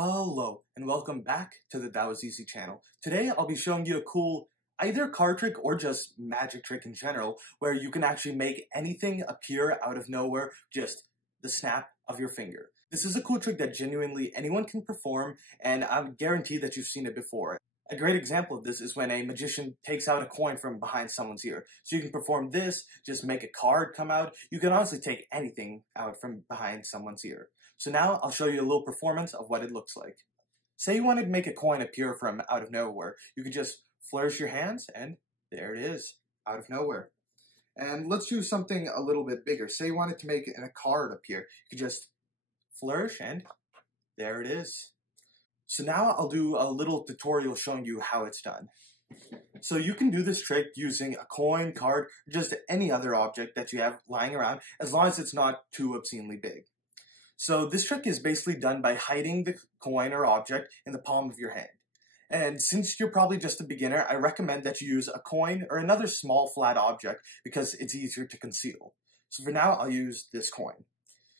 Hello, and welcome back to the That Was Easy channel. Today I'll be showing you a cool either card trick or just magic trick in general where you can actually make anything appear out of nowhere, just the snap of your finger. This is a cool trick that genuinely anyone can perform, and I guarantee that you've seen it before. A great example of this is when a magician takes out a coin from behind someone's ear. So you can perform this, just make a card come out. You can honestly take anything out from behind someone's ear. So now I'll show you a little performance of what it looks like. Say you wanted to make a coin appear from out of nowhere. You could just flourish your hands and there it is, out of nowhere. And let's do something a little bit bigger. Say you wanted to make a card appear. You could just flourish and there it is. So now I'll do a little tutorial showing you how it's done. So you can do this trick using a coin, card, or just any other object that you have lying around, as long as it's not too obscenely big. So this trick is basically done by hiding the coin or object in the palm of your hand. And since you're probably just a beginner, I recommend that you use a coin or another small flat object because it's easier to conceal. So for now, I'll use this coin.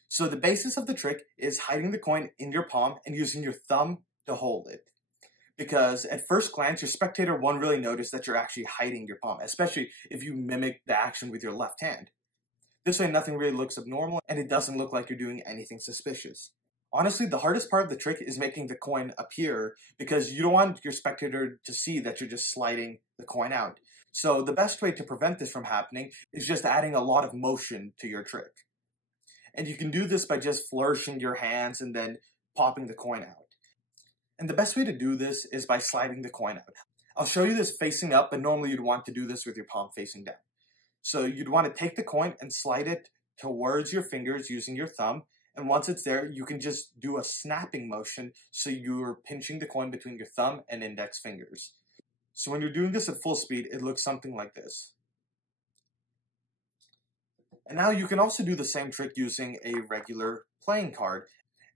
So the basis of the trick is hiding the coin in your palm and using your thumb to hold it. Because at first glance, your spectator won't really notice that you're actually hiding your palm, especially if you mimic the action with your left hand. This way nothing really looks abnormal and it doesn't look like you're doing anything suspicious. Honestly, the hardest part of the trick is making the coin appear because you don't want your spectator to see that you're just sliding the coin out. So the best way to prevent this from happening is just adding a lot of motion to your trick. And you can do this by just flourishing your hands and then popping the coin out. And the best way to do this is by sliding the coin out. I'll show you this facing up, but normally you'd want to do this with your palm facing down. So you'd want to take the coin and slide it towards your fingers using your thumb. And once it's there, you can just do a snapping motion so you're pinching the coin between your thumb and index fingers. So when you're doing this at full speed, it looks something like this. And now you can also do the same trick using a regular playing card.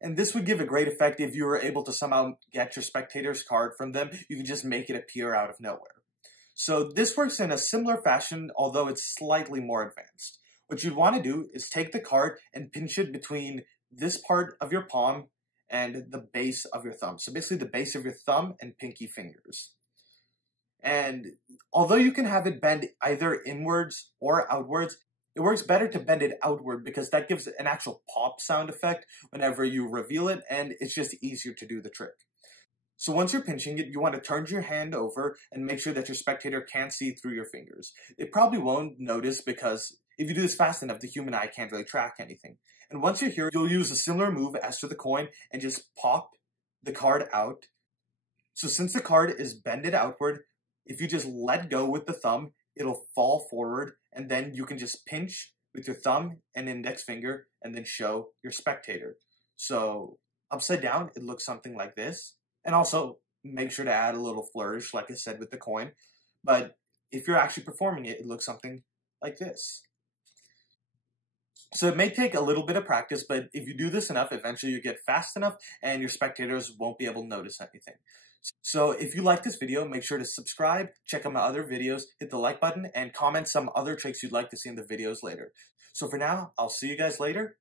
And this would give a great effect if you were able to somehow get your spectator's card from them. You can just make it appear out of nowhere. So this works in a similar fashion, although it's slightly more advanced. What you'd want to do is take the card and pinch it between this part of your palm and the base of your thumb. So basically the base of your thumb and pinky fingers. And although you can have it bend either inwards or outwards, it works better to bend it outward because that gives an actual pop sound effect whenever you reveal it, and it's just easier to do the trick. So once you're pinching it, you want to turn your hand over and make sure that your spectator can't see through your fingers. It probably won't notice because if you do this fast enough, the human eye can't really track anything. And once you're here, you'll use a similar move as to the coin and just pop the card out. So since the card is bended outward, if you just let go with the thumb, it'll fall forward, and then you can just pinch with your thumb and index finger and then show your spectator. So upside down, it looks something like this. And also make sure to add a little flourish, like I said, with the coin. But if you're actually performing it, it looks something like this. So it may take a little bit of practice, but if you do this enough, eventually you get fast enough and your spectators won't be able to notice anything. So if you like this video, make sure to subscribe, check out my other videos, hit the like button, and comment some other tricks you'd like to see in the videos later. So for now, I'll see you guys later.